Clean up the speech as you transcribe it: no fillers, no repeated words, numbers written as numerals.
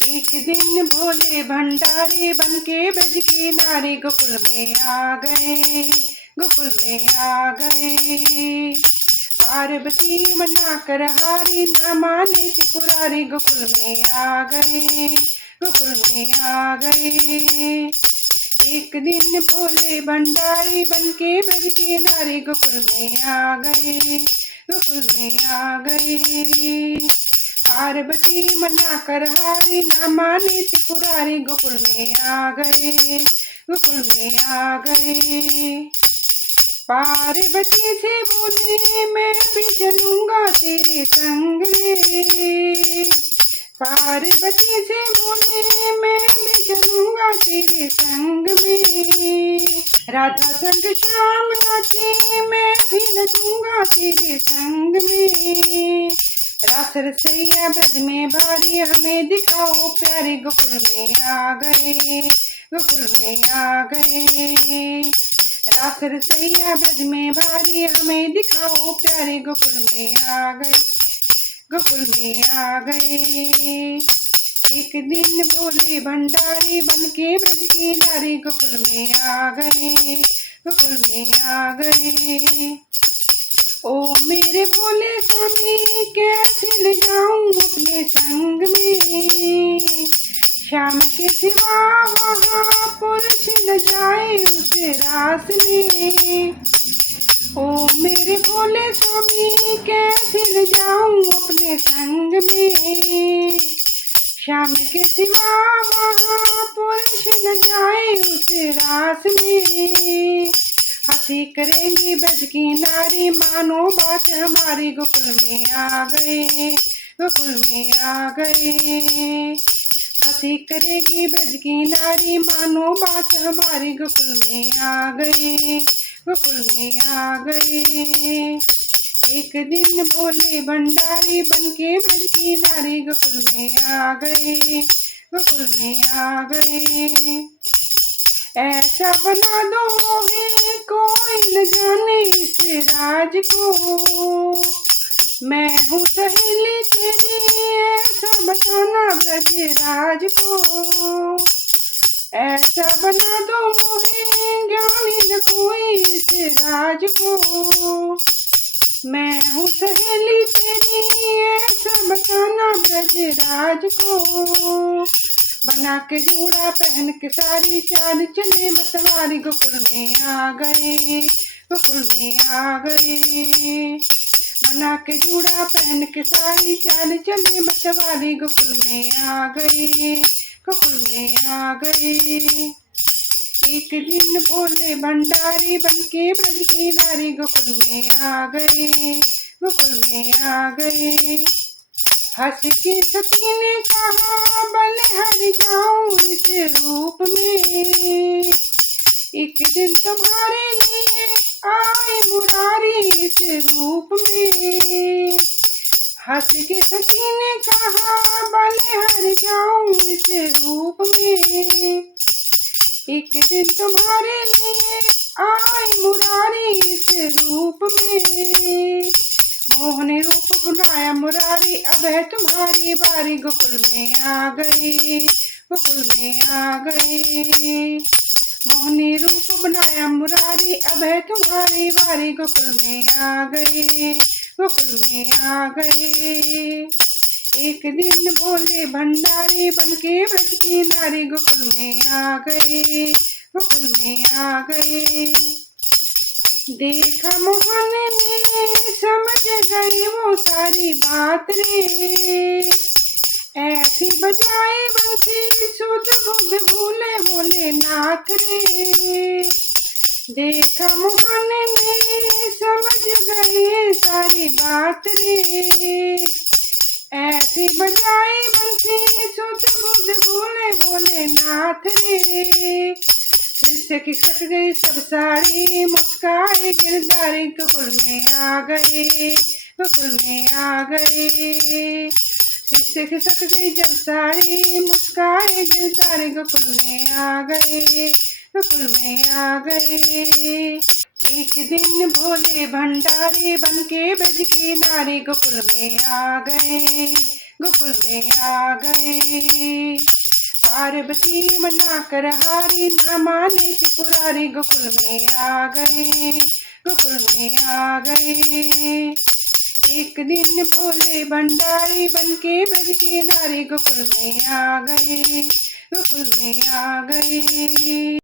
एक दिन भोले भंडारी बनके ब्रज के नारे गोकुल में आ गए, गोकुल में आ गए। पार्वती मना कर हारी, ना माने त्रिपुरारी, गोकुल में आ गए, गोकुल में आ गए। एक दिन भोले भंडारी बनके ब्रज के नारे गोकुल में आ गए, गोकुल में आ गए। पार्वती मना कर हारी, ना माने त्रिपुरारी, गोकुल में आ गए, गोकुल में आ गए। पार्वती से बोले मैं भी चलूंगा तेरे संग में, पार्वती से बोले मैं भी चलूंगा तेरे संग में। राधा संग श्याम नाचे मैं भी नचूंगा तेरे संग में। रास रसैया ब्रज में भारी, हमें दिखाओ प्यारे, गोकुल में आ गए, गोकुल में आ गए। रास रसैया ब्रज में भारी, हमें दिखाओ प्यारे, गोकुल में आ गए, गोकुल में आ गए। एक दिन भोले भंडारी बनके ब्रज के नारे गोकुल में आ गए, गोकुल में आ गए। ओ मेरे भोले स्वामी कैसे ले जाऊं अपने संग में, श्याम के सिवा वहाँ पुरुष न जाए उस रास में। ओ मेरे भोले स्वामी कैसे ले जाऊं अपने संग में, श्याम के सिवा वहाँ पुरुष न जाए उस रास में। हंसी करेंगी ब्रज की नारी, मानो बात हमारी, गोकुल में आ गए, गोकुल में आ गए। हंसी करेगी ब्रज की नारी, मानो बात हमारी, गोकुल में आ गए, गोकुल में आ गए। एक दिन भोले भंडारी बनके ब्रज की नारी, गोकुल में आ गए, गोकुल में आ गए। ऐसा बना दो मोहे कोई न जाने इस राज को, मैं हूँ सहेली तेरी ऐसा बताना ब्रज राज को। ऐसा बना दो मोहे जाने न कोई इस राज को, मैं हूँ सहेली तेरी ऐसा बताना ब्रज राज को। बना के जूड़ा पहन के सारी, चाल चले मतवारी, गोकुल में आ गए, गोकुल में आ गए। बना के जूड़ा पहन के सारी, चाल चले मतवारी, गोकुल में आ गए, गोकुल में आ गए। एक दिन भोले भंडारी बनके ब्रज की नारी, गोकुल में आ गए, गोकुल में आ गए। हंस के सती ने कहा बलिहारी जाऊं इस रूप में, एक दिन तुम्हारे लिए आए मुरारी इस रूप में। हंस के सती ने कहा बलिहारी जाऊं इस रूप में, एक दिन तुम्हारे लिए आए मुरारी इस रूप में। मोहन रूप बनाया मुरारी, अब है तुम्हारी बारी, गोकुल में आ गए, गोकुल में आ गए। मोहनी रूप बनाया मुरारी, अब है तुम्हारी बारी, गोकुल में आ गए, गोकुल में आ गए। एक दिन भोले भंडारी बनके ब्रज की नारी, गोकुल में आ गए, गोकुल में आ गए। देखा मोहन ने समझ गए वो सारी बात रे, ऐसी बजाए बंसी सुध बुध भूले भोलेनाथ रे। देखा मोहन ने समझ गए सारी बात रे, ऐसी बजाए बंसी सुध बुध भूले भोलेनाथ रे। शिष्य की सक गई सब साड़ी, मुस्काए गिरधारी, गोकुल में आ गए, गोकुल में आ गए। शिष्य की सक गई जब साड़ी, मुस्काए गिरधारी, गोकुल में आ गए, गोकुल में आ गए। एक दिन भोले भंडारी बनके ब्रज की नारी, गोकुल में आ गए, गोकुल में आ गए। पार्वती मना कर हारी, न माने त्रिपुरारी, गोकुल में आ गए, गोकुल में आ गए। एक दिन भोले भंडारी बनके ब्रज के नारी, गोकुल में आ गए, गोकुल में आ गए।